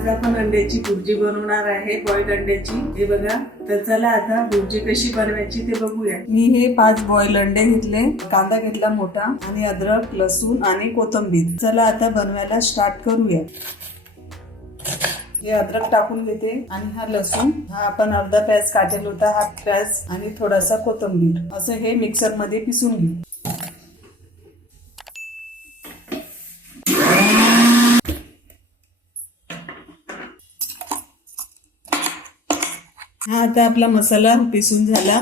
आज आपण अंड्याची भुर्जी बनवणार आहे, बॉइल्ड अंड्याची. हे बघा. तर चला आता भुर्जी कशी बनवायची ते बघूया. मी हे 5 बॉइल्ड अंडे घेतले, कांदा घेतला मोठा आणि अद्रक, लसूण आणि कोथिंबीर. चला आता बनवायला स्टार्ट करूया. हे अद्रक टाकून घेते आणि हा लसूण, हा आपण अर्धा प्याज काटेल होता, हा प्याज आणि थोडासा कोथिंबीर असं हे मिक्सर मध्ये पिसून घेऊ. हा आता आपला मसाला पिसून झाला.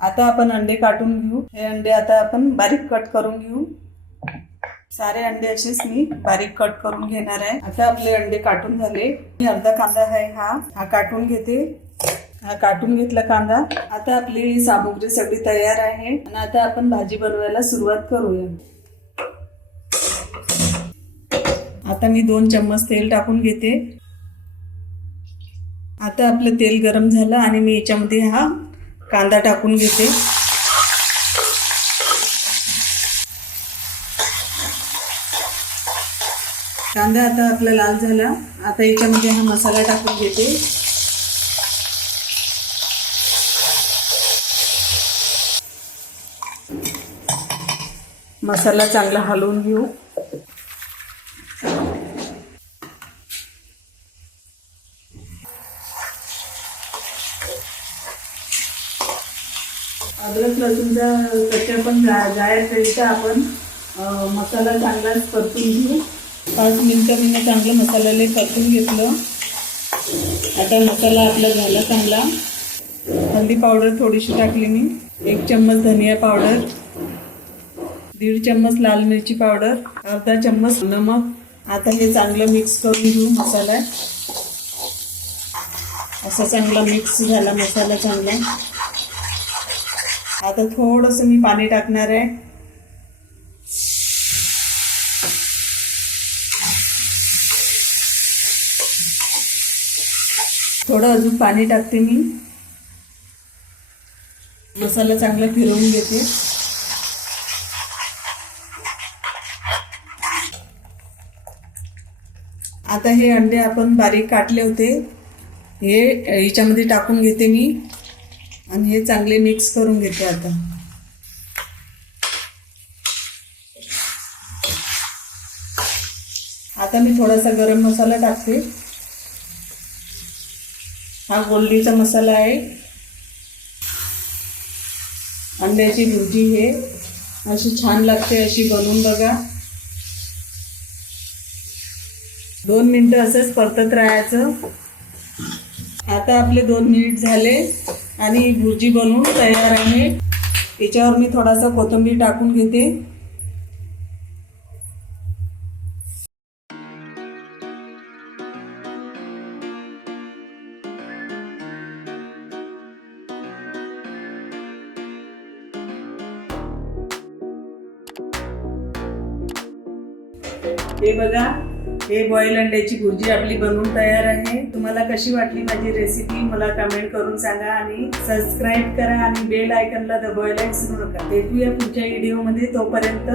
आता आपण अंडे काटून घेऊ. हे अंडे आता आपण बारीक कट करून घेऊ. सारे अंडे असेच मी बारीक कट करून घेणार आहे. आता आपले अंडे काटून झाले. मी अर्धा कांदा आहे हा काटून घेते. हा काटून घेतला कांदा. आता आपली सामुग्री सगळी तयार आहे आणि आता आपण भाजी बनवायला सुरुवात करूया. आता मी 2 चम्मच तेल टाकून घेते. आता आपलं तेल गरम झालं आणि मी याच्यामध्ये हा कांदा टाकून घेते. कांदा आता आपला लाल झाला. आता याच्यामध्ये हा मसाला टाकून घेते. मसाला चांगला हलवून घेऊ. अद्रक लसूणचा कच्चा पण जायकरिता आपण मसाला चांगलाच परतून घेऊ. 5 मिनिटं मी चांगलं मसाल्याला परतून घेतलं. आता मसाला आपला झाला चांगला. हळदी पावडर थोडीशी टाकली मी. 1 चम्मच धनिया पावडर, 1.5 चम्मच लाल मिरची पावडर, अर्धा चम्मच नमक. आता हे चांगलं मिक्स करून घेऊ. मसाला असा चांगला मिक्स झाला मसाला चांगला. आता थोडंसं मी पाणी टाकणार आहे. थोडं अजून पाणी टाकते मी. मसाला चांगला फिरवून घेते. आता हे अंडे आपण बारीक काटले होते हे याच्यामध्ये टाकून घेते मी आणि हे चांगले मिक्स करून घेते. आता मी थोडासा गरम मसाला टाकते. हा गोल्डीचा मसाला आहे. अंड्याची भुर्जी हे अशी छान लागते. अशी बनवून बघा. 2 मिनिटं असंच परतत राहायचं. आता आपले 2 मिनिट झाले आणि भुर्जी बनवून तयार आहे. याच्यावर मी थोडासा कोथिंबीर टाकून घेते. हे बघा, हे बॉइल्ड अंड्याची भुर्जी आपली बनवून तयार आहे. तुम्हाला कशी वाटली माझी रेसिपी मला कमेंट करून सांगा आणि सबस्क्राईब करा आणि बेल आयकॉनला दबावायला विसरू नका. भेटूया पुढच्या व्हिडिओमध्ये. तोपर्यंत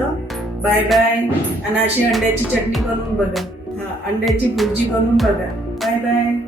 बाय बाय. आणि अशी अंड्याची चटणी बनवून बघा. अंड्याची भुर्जी बनवून बघा. Bye bye.